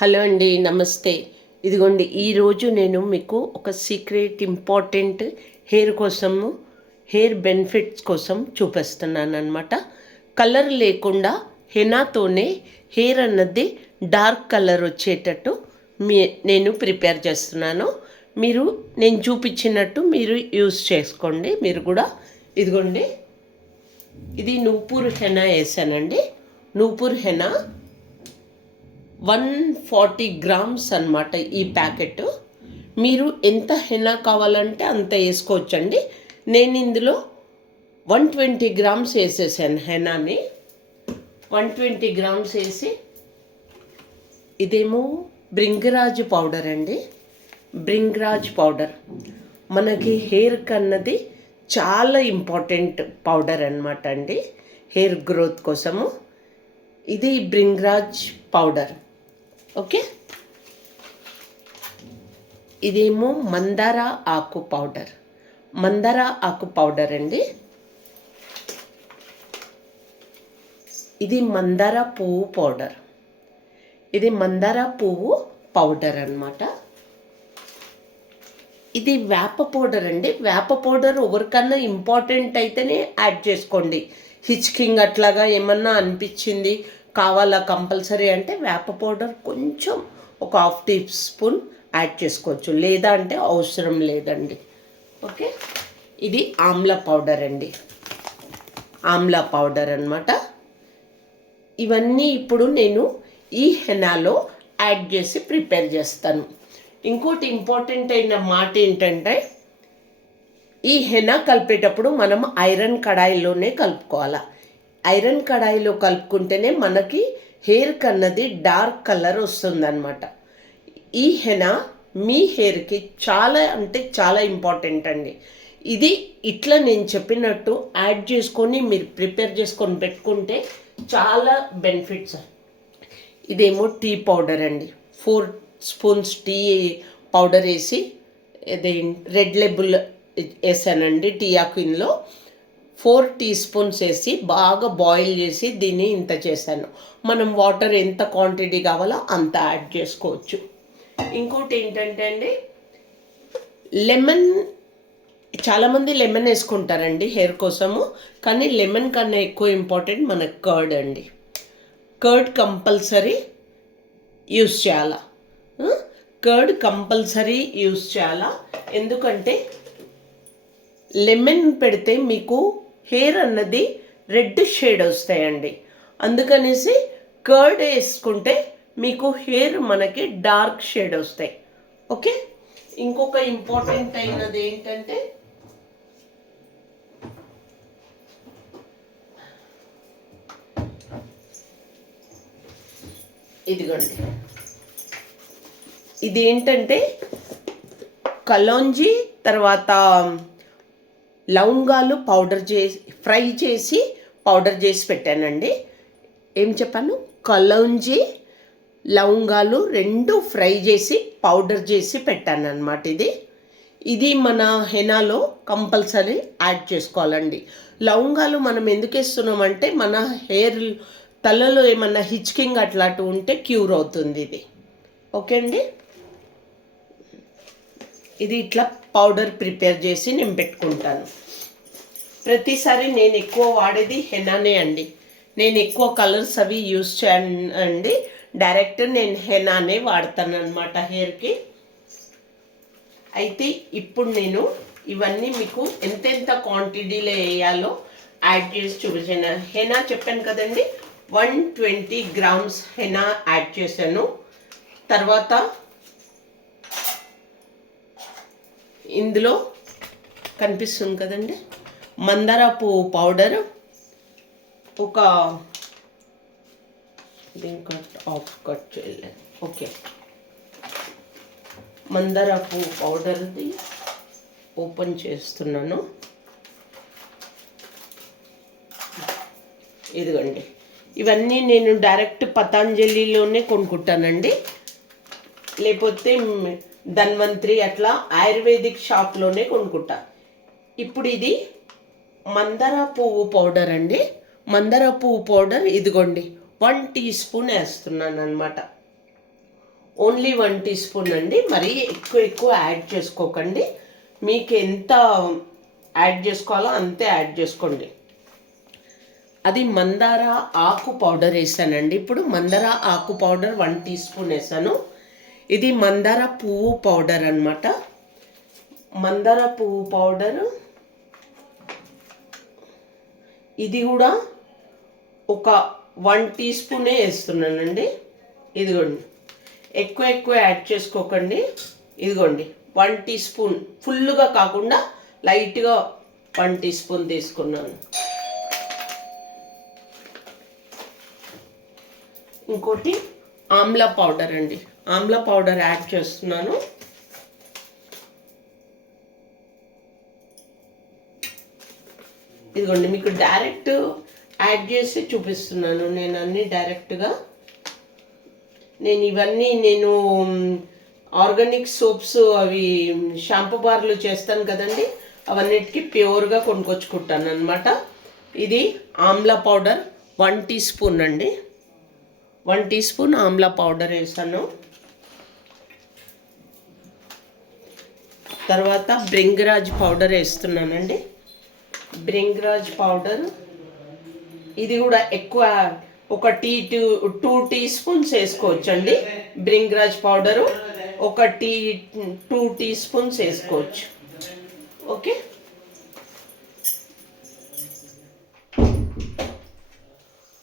Hello అండి, నమస్తే. ఇదిగోండి, ఈరోజు నేను మీకు ఒక సీక్రెట్ ఇంపార్టెంట్ హెయిర్ బెనిఫిట్స్ కోసం చూపిస్తున్నాను అనమాట. కలర్ లేకుండా హెనాతోనే హెయిర్ అన్నది డార్క్ కలర్ వచ్చేటట్టు నేను ప్రిపేర్ చేస్తున్నాను. నేను చూపించినట్టు మీరు యూస్ చేసుకోండి. మీరు కూడా ఇదిగోండి, ఇది నూపూర్ హెనా వేసానండి. నూపూర్ హెనా 140 గ్రామ్స్ అనమాట ఈ ప్యాకెట్. మీరు ఎంత హెనా కావాలంటే అంత వేసుకోవచ్చండి. నేను ఇందులో 120 గ్రామ్స్ వేసేసాను హెనాని. 120 గ్రామ్స్ వేసి, ఇదేమో బ్రింగరాజ్ పౌడర్ అండి. బ్రింగరాజ్ పౌడర్ మనకి హెయిర్ కన్నది చాలా ఇంపార్టెంట్ పౌడర్ అనమాట అండి, హెయిర్ గ్రోత్ కోసము. ఇది బ్రింగరాజ్ పౌడర్. ఓకే, ఇదేమో మందార ఆకు పౌడర్. మందార ఆకు పౌడర్ అండి. ఇది మందార పువ్వు పౌడర్. ఇది మందార పువ్వు పౌడర్ అన్నమాట. ఇది వేప పౌడర్ అండి. వేప పౌడర్ ఎవరికన్నా ఇంపార్టెంట్ అయితేనే యాడ్ చేసుకోండి. హిచ్కింగ్ అట్లాగా ఏమన్నా అనిపించింది కావాలా కంపల్సరీ అంటే వేప పౌడర్ కొంచెం ఒక 1/2 టీ స్పూన్ యాడ్ చేసుకోవచ్చు, లేదా అంటే అవసరం లేదండి. ఓకే, ఇది ఆమ్లా పౌడర్ అండి. ఆమ్లా పౌడర్ అన్నమాట. ఇవన్నీ ఇప్పుడు నేను ఈ హెనాలో యాడ్ చేసి ప్రిపేర్ చేస్తాను. ఇంకోటి ఇంపార్టెంట్ అయిన మాట ఏంటంటే, ఈ హెనా కలిపేటప్పుడు మనం ఐరన్ కడాయిలోనే కలుపుకోవాలి. ఐరన్ కడాయిలో కలుపుకుంటేనే మనకి హెయిర్ కన్నది డార్క్ కలర్ వస్తుందన్నమాట. ఈ హెనా మీ హెయిర్కి చాలా అంటే చాలా ఇంపార్టెంట్ అండి. ఇది ఇట్లా నేను చెప్పినట్టు యాడ్ చేసుకొని మీరు ప్రిపేర్ చేసుకొని పెట్టుకుంటే చాలా బెనిఫిట్స్. ఇదేమో టీ పౌడర్ అండి. 4 స్పూన్స్ టీ పౌడర్ వేసి, ఇది రెడ్ లేబుల్ వేసానండి. టీ ఆకులో 4 టీ స్పూన్స్ వేసి బాగా బాయిల్ చేసి దీన్ని ఇంత చేశాను. మనం వాటర్ ఎంత క్వాంటిటీ కావాలో అంత యాడ్ చేసుకోవచ్చు. ఇంకోటి ఏంటంటే అండి, లెమన్. చాలామంది లెమన్ వేసుకుంటారండి హెయిర్ కోసము, కానీ లెమన్ కన్నా ఎక్కువ ఇంపార్టెంట్ మన కర్డ్ అండి. కర్డ్ కంపల్సరీ యూస్ చేయాలా. కర్డ్ కంపల్సరీ యూస్ చేయాలా. ఎందుకంటే లెమన్ పెడితే మీకు హెయిర్ అన్నది రెడ్ షేడ్ వస్తాయండి. అందుకనేసి కర్డ్ వేసుకుంటే మీకు హెయిర్ మనకి డార్క్ షేడ్ వస్తాయి. ఓకే, ఇంకొక ఇంపార్టెంట్ అయినది ఏంటంటే, ఇదిగోండి, ఇది ఏంటంటే కలోంజీ, తర్వాత లవంగాలు ఫ్రై చేసి పౌడర్ చేసి పెట్టానండి. ఏం చెప్పాను? కలోంజీ, లవంగాలు 2 ఫ్రై చేసి పౌడర్ చేసి పెట్టాను అనమాట. ఇది మన హెనాలో కంపల్సరీ యాడ్ చేసుకోవాలండి. లవంగాలు మనం ఎందుకు వేస్తున్నామంటే, మన హెయిర్ తలలో ఏమన్నా హిచ్కింగ్ అట్లాంటివి ఉంటే క్యూర్ అవుతుంది ఇది. ఓకే అండి, ఇది ఇట్లా పౌడర్ ప్రిపేర్ చేసి నేను పెట్టుకుంటాను. ప్రతిసారి నేను ఎక్కువ వాడేది హెనానే అండి. నేను ఎక్కువ కలర్స్ అవి యూస్ చేయండి. డైరెక్ట్ నేను హెనానే వాడతాను అనమాట హెయిర్కి. అయితే ఇప్పుడు నేను ఇవన్నీ మీకు ఎంతెంత క్వాంటిటీలో వేయాలో యాడ్ చేసి చూపించాను. హెనా చెప్పాను కదండి, 120 గ్రామ్స్ హెనా యాడ్ చేశాను. తర్వాత ఇందులో కనిపిస్తుంది కదండి, మందార పువ్వు పౌడర్ ఒక కట్ చేయలేదు. ఓకే, మందార పువ్వు పౌడర్ది ఓపెన్ చేస్తున్నాను. ఇదిగోండి, ఇవన్నీ నేను డైరెక్ట్ పతాంజలిలోనే కొనుక్కుంటానండి, లేకపోతే ధన్వంతరి అట్లా ఆయుర్వేదిక్ షాప్లోనే కొనుక్కుంటా. ఇప్పుడు ఇది మందార పువ్వు పౌడర్ అండి. మందార పువ్వు పౌడర్ ఇదిగోండి 1 టీ స్పూన్ వేస్తున్నాను అనమాట. ఓన్లీ 1 టీ స్పూన్ అండి. మరీ ఎక్కువ యాడ్ చేసుకోకండి. మీకు ఎంత యాడ్ చేసుకోవాలో అంతే యాడ్ చేసుకోండి. అది మందార ఆకు పౌడర్ వేసానండి. ఇప్పుడు మందార ఆకు పౌడర్ 1 టీ స్పూన్ వేసాను. ఇది మందార పువ్వు పౌడర్ అన్నమాట. మందార పువ్వు పౌడరు ఇది కూడా ఒక 1 టీ స్పూనే వేస్తున్నానండి. ఇదిగోండి, ఎక్కువ యాడ్ చేసుకోకండి. ఇదిగోండి 1 టీ స్పూన్, ఫుల్గా కాకుండా లైట్గా 1 టీ స్పూన్ తీసుకున్నాను. ఇంకోటి ఆమ్లా పౌడర్ అండి. ఆమ్లా పౌడర్ యాడ్ చేస్తున్నాను. ఇదిగోండి, మీకు డైరెక్ట్ యాడ్ చేసి చూపిస్తున్నాను నేను అన్నీ డైరెక్ట్గా. నేను ఆర్గానిక్ సోప్స్ అవి షాంపూ బార్లు చేస్తాను కదండి, అవన్నిటికీ ప్యూర్గా కొనుక్కొచ్చుకుంటాను అనమాట. ఇది ఆమ్లా పౌడర్ 1 టీ స్పూన్ అండి. 1 టీ స్పూన్ ఆమ్లా పౌడర్ వేసాను. తర్వాత బ్రింగరాజ్ పౌడర్ వేస్తున్నానండి. బ్రింగరాజ్ పౌడర్ ఇది కూడా ఎక్కువ, ఒక 2 టీ స్పూన్స్ వేసుకోవచ్చండి. బ్రింగరాజ్ పౌడరు ఒక 2 టీ స్పూన్స్ వేసుకోవచ్చు. Okay,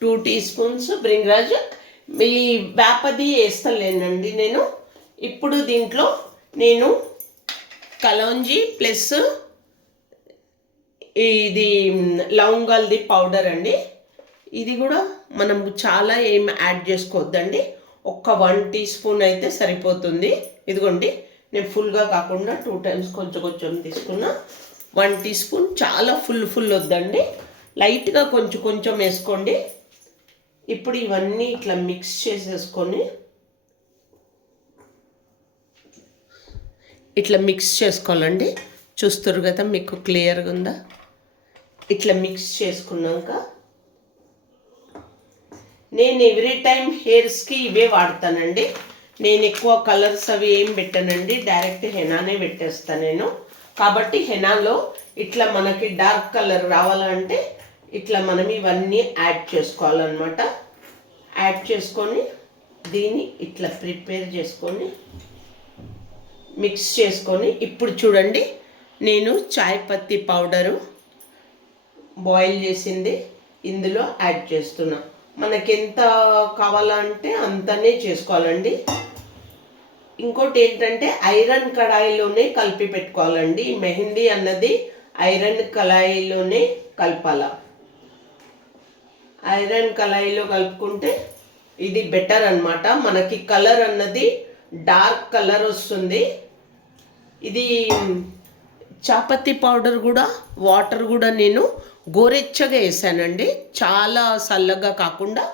2 teaspoons bhringraj. మీ వేపది వేస్తలేనండి నేను. ఇప్పుడు దీంట్లో నేను కలౌంజీ ప్లస్ ఇది లవంగాలది పౌడర్ అండి. ఇది కూడా మనం చాలా ఏం యాడ్ చేసుకోవద్దండి. ఒక్క 1 టీ స్పూన్ అయితే సరిపోతుంది. ఇదిగోండి, నేను ఫుల్గా కాకుండా 2 టైమ్స్ కొంచెం తీసుకున్నా. 1 టీ స్పూన్ చాలా ఫుల్ వద్దండి, లైట్గా కొంచెం వేసుకోండి. ఇప్పుడు ఇవన్నీ ఇట్లా మిక్స్ చేసేసుకొని ఇట్లా మిక్స్ చేసుకోవాలండి. చూస్తారు కదా, మీకు క్లియర్గా ఉందా? ఇట్లా మిక్స్ చేసుకున్నాక నేను ఎవ్రీ టైం హెయిర్స్కి ఇవే వాడతానండి. నేను ఎక్కువ కలర్స్ అవి ఏం పెట్టానండి, డైరెక్ట్ హెనానే పెట్టేస్తాను నేను. కాబట్టి హెనాలో ఇట్లా మనకి డార్క్ కలర్ రావాలంటే ఇట్లా మనం ఇవన్నీ యాడ్ చేసుకోవాలన్నమాట. యాడ్ చేసుకొని దీన్ని ఇట్లా ప్రిపేర్ చేసుకొని మిక్స్ చేసుకొని, ఇప్పుడు చూడండి, నేను చాయ్ పత్తి పౌడరు బాయిల్ చేసింది ఇందులో యాడ్ చేస్తున్నా. మనకి ఎంత కావాలంటే అంతనే చేసుకోవాలండి. ఇంకోటి ఏంటంటే ఐరన్ కడాయిలోనే కలిపి పెట్టుకోవాలండి. మెహందీ అన్నది ఐరన్ కళాయిలోనే కలపాల. ఐరన్ కళాయిలో కలుపుకుంటే ఇది బెటర్ అన్నమాట. మనకి కలర్ అన్నది డార్క్ కలర్ వస్తుంది. ఇది చాపత్తి పౌడర్ కూడా, వాటర్ కూడా నేను గోరెచ్చగా వేసానండి. చాలా చల్లగా కాకుండా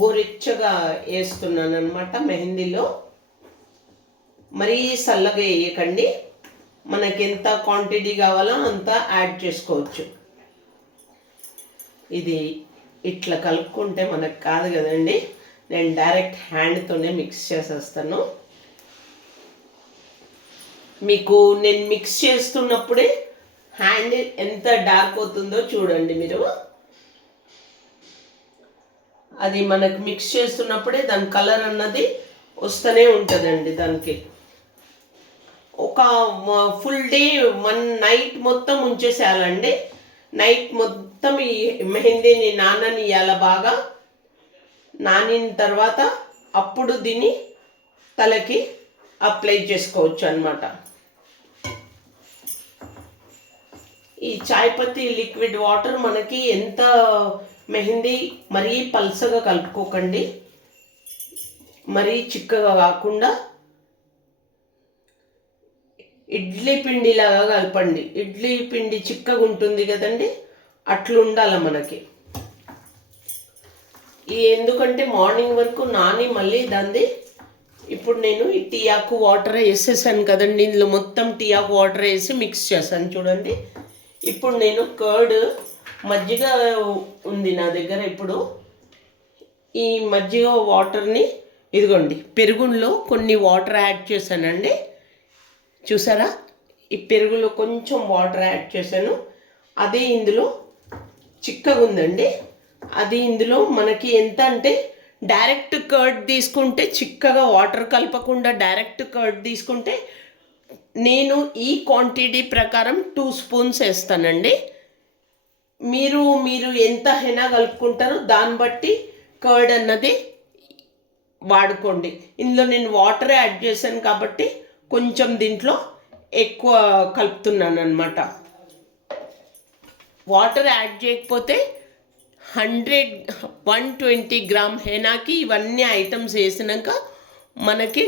గోరెచ్చగా వేస్తున్నాను అనమాట మెహందీలో. మరీ చల్లగా వేయకండి, మనకి ఎంత క్వాంటిటీ కావాలో అంత యాడ్ చేసుకోవచ్చు. ఇది ఇట్లా కలుపుకుంటే మనకు కాదు కదండి, నేను డైరెక్ట్ హ్యాండ్తోనే మిక్స్ చేసేస్తాను. మీకు నేను మిక్స్ చేస్తున్నప్పుడే హ్యాండ్ ఎంత డార్క్ అవుతుందో చూడండి మీరు. అది మనకు మిక్స్ చేస్తున్నప్పుడే దాని కలర్ అన్నది వస్తూనే ఉంటుందండి. దానికి ఒక ఫుల్ డే 1 నైట్ మొత్తం ఉంచేసేయాలండి. నైట్ మొత్తం ఈ మెహందీని నాననియాల బాగా. నానిన తర్వాత అప్పుడు దీన్ని తలకి అప్లై చేసుకోవచ్చు అన్నమాట. ఈ చాయ్ పత్తి లిక్విడ్ వాటర్ మనకి ఎంత మెహందీ మరీ పల్సగా కలుపుకోకండి, మరీ చిక్కగా కాకుండా ఇడ్లీ పిండిలాగా కలపండి. ఇడ్లీ పిండి చిక్కగా ఉంటుంది కదండి, అట్లా ఉండాలి మనకి. ఎందుకంటే మార్నింగ్ వరకు నాని మళ్ళీ దాన్ని ఇప్పుడు నేను ఈ టీ ఆకు వాటర్ వేసేసాను కదండి, ఇందులో మొత్తం టీ ఆకు వాటర్ వేసి మిక్స్ చేశాను చూడండి. ఇప్పుడు నేను కర్డ్ మజ్జిగ ఉంది నా దగ్గర. ఇప్పుడు ఈ మజ్జిగ వాటర్ని ఇదిగోండి పెరుగులో కొన్ని వాటర్ యాడ్ చేశానండి. చూసారా, ఈ పెరుగులో కొంచెం వాటర్ యాడ్ చేశాను. అదే ఇందులో చిక్కగా ఉందండి. అది ఇందులో మనకి ఎంత అంటే డైరెక్ట్ కర్డ్ తీసుకుంటే చిక్కగా వాటర్ కలపకుండా డైరెక్ట్ కర్డ్ తీసుకుంటే నేను ఈ క్వాంటిటీ ప్రకారం 2 స్పూన్స్ వేస్తానండి. మీరు ఎంత హెనా కలుపుకుంటారో దాన్ని బట్టి కర్డ్ అన్నది వాడుకోండి. ఇందులో నేను వాటర్ యాడ్ చేశాను కాబట్టి కొంచెం దీంట్లో ఎక్కువ కలుపుతున్నాను అనమాట. వాటర్ యాడ్ చేయకపోతే 120 గ్రామ్ హెనాకి ఇవన్నీ ఐటమ్స్ వేసినాక మనకి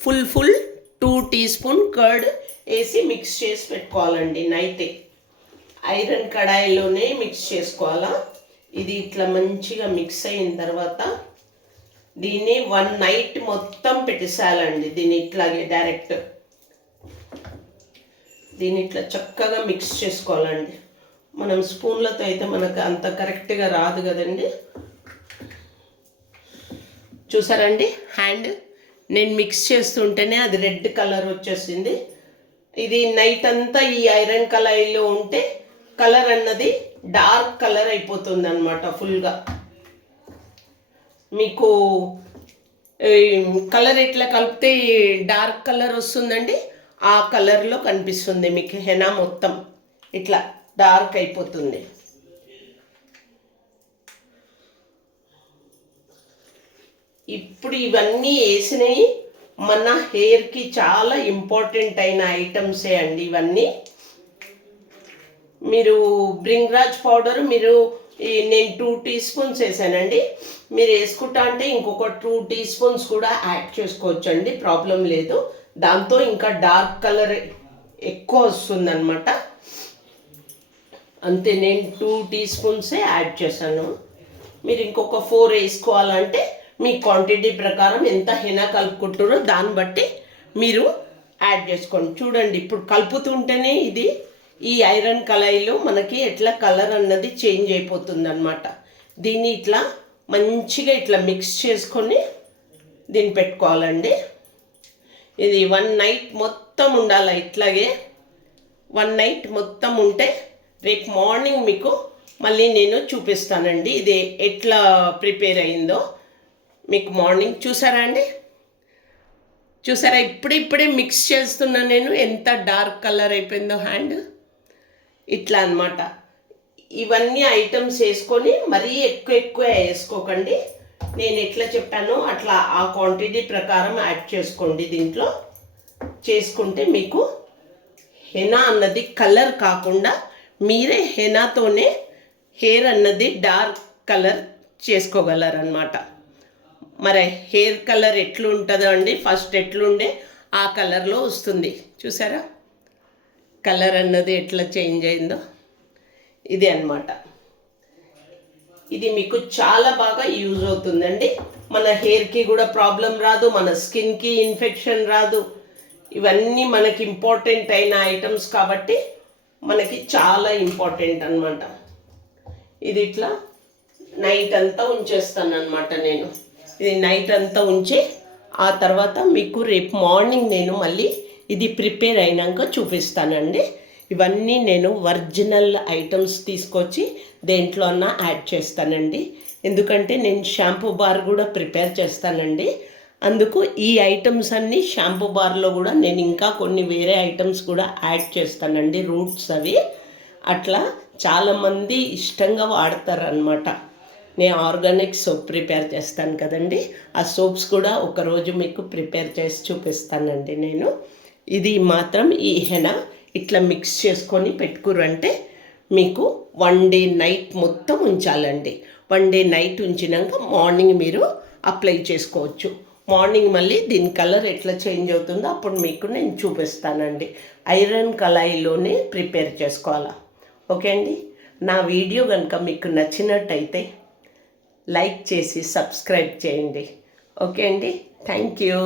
ఫుల్ 2 టీ స్పూన్ కర్డ్ వేసి మిక్స్ చేసి పెట్టుకోవాలండి. నైటే ఐరన్ కడాయిలోనే మిక్స్ చేసుకోవాలా. ఇది ఇట్లా మంచిగా మిక్స్ అయిన తర్వాత దీన్ని 1 నైట్ మొత్తం పెట్టేసేయాలండి. దీన్ని ఇట్లాగే డైరెక్ట్ దీన్ని ఇట్లా చక్కగా మిక్స్ చేసుకోవాలండి. మనం స్పూన్లతో అయితే మనకు అంత కరెక్ట్గా రాదు కదండి. చూసారండి, హ్యాండ్ నేను మిక్స్ చేస్తుంటేనే అది రెడ్ కలర్ వచ్చేసింది. ఇది నైట్ అంతా ఈ ఐరన్ కళాయిలో ఉంటే కలర్ అన్నది డార్క్ కలర్ అయిపోతుంది అన్నమాట. ఫుల్గా మీకు కలర్ ఎట్లా కలిపితే డార్క్ కలర్ వస్తుందండి, ఆ కలర్లో కనిపిస్తుంది మీకు. హెనా మొత్తం ఇట్లా డార్క్ అయిపోతుంది. ఇప్పుడు ఇవన్నీ వేసినవి మన హెయిర్కి చాలా ఇంపార్టెంట్ అయిన ఐటమ్సే అండి ఇవన్నీ. మీరు బ్రింగ్రాజ్ పౌడర్ నేను 2 టీ స్పూన్స్ వేసానండి. మీరు వేసుకుంటా అంటే ఇంకొక 2 టీ స్పూన్స్ కూడా యాడ్ చేసుకోవచ్చు అండి, ప్రాబ్లం లేదు. దాంతో ఇంకా డార్క్ కలర్ ఎక్కువ వస్తుందన్నమాట. అంతే, నేను 2 టీ స్పూన్సే యాడ్ చేశాను. మీరు ఇంకొక 4 వేసుకోవాలంటే మీ క్వాంటిటీ ప్రకారం ఎంత హెనా కలుపుకుంటారో దాన్ని బట్టి మీరు యాడ్ చేసుకోండి. చూడండి, ఇప్పుడు కలుపుతుంటేనే ఇది ఈ ఐరన్ కళాయిలో మనకి ఎట్లా కలర్ అన్నది చేంజ్ అయిపోతుంది అన్నమాట. దీన్ని ఇట్లా మంచిగా ఇట్లా మిక్స్ చేసుకొని దీన్ని పెట్టుకోవాలండి. ఇది 1 నైట్ మొత్తం ఉండాలి. ఇట్లాగే 1 నైట్ మొత్తం ఉంటే రేపు మార్నింగ్ మీకు మళ్ళీ నేను చూపిస్తానండి ఇది ఎట్లా ప్రిపేర్ అయిందో. మీకు మార్నింగ్ చూసారా అండి, చూసారా ఇప్పుడే మిక్స్ చేస్తున్నా నేను, ఎంత డార్క్ కలర్ అయిపోయిందో హ్యాండ్. ఇట్లా అన్నమాట. ఇవన్నీ ఐటమ్స్ వేసుకొని మరీ ఎక్కువ వేసుకోకండి. నేను ఎట్లా చెప్పానో అట్లా ఆ క్వాంటిటీ ప్రకారం యాడ్ చేసుకోండి. దీంట్లో చేసుకుంటే మీకు హెనా అన్నది కలర్ కాకుండా మీరే హెనాతోనే హెయిర్ అన్నది డార్క్ కలర్ చేసుకోగలరన్నమాట. మరి హెయిర్ కలర్ ఎట్లుంటుందో అండి, ఫస్ట్ ఎట్లుండే ఆ కలర్లో వస్తుంది. చూసారా కలర్ అన్నది ఎట్లా చేంజ్ అయిందో. ఇది అన్నమాట. ఇది మీకు చాలా బాగా యూజ్ అవుతుందండి. మన హెయిర్కి కూడా ప్రాబ్లం రాదు, మన స్కిన్కి ఇన్ఫెక్షన్ రాదు. ఇవన్నీ మనకి ఇంపార్టెంట్ అయిన ఐటమ్స్ కాబట్టి మనకి చాలా ఇంపార్టెంట్ అన్నమాట. ఇది ఇట్లా నైట్ అంతా ఉంచేస్తాను అన్నమాట నేను. ఇది నైట్ అంతా ఉంచి ఆ తర్వాత మీకు రేపు మార్నింగ్ నేను మళ్ళీ ఇది ప్రిపేర్ అయినాక చూపిస్తానండి. ఇవన్నీ నేను ఒరిజినల్ ఐటమ్స్ తీసుకొచ్చి దేంట్లో అన్నా యాడ్ చేస్తానండి. ఎందుకంటే నేను షాంపూ బార్ కూడా ప్రిపేర్ చేస్తానండి. అందుకు ఈ ఐటమ్స్ అన్నీ షాంపూ బార్లో కూడా నేను ఇంకా కొన్ని వేరే ఐటమ్స్ కూడా యాడ్ చేస్తానండి, రూట్స్ అవి. అట్లా చాలామంది ఇష్టంగా వాడతారనమాట. నేను ఆర్గానిక్ సోప్ ప్రిపేర్ చేస్తాను కదండి, ఆ సోప్స్ కూడా ఒకరోజు మీకు ప్రిపేర్ చేసి చూపిస్తానండి నేను. ఇది మాత్రం ఈ హెనా ఇట్లా మిక్స్ చేసుకొని పెట్టుకురంటే మీకు 1 డే నైట్ మొత్తం ఉంచాలండి. 1 డే నైట్ ఉంచినాక మార్నింగ్ మీరు అప్లై చేసుకోవచ్చు. మార్నింగ్ మళ్ళీ దీని కలర్ ఎట్లా చేంజ్ అవుతుందో అప్పుడు మీకు నేను చూపిస్తానండి. ఐరన్ కళాయిలోనే ప్రిపేర్ చేసుకోవాలా. ఓకే అండి, నా వీడియో కనుక మీకు నచ్చినట్టయితే లైక్ చేసి సబ్స్క్రైబ్ చేయండి. ఓకే అండి, థ్యాంక్ యూ.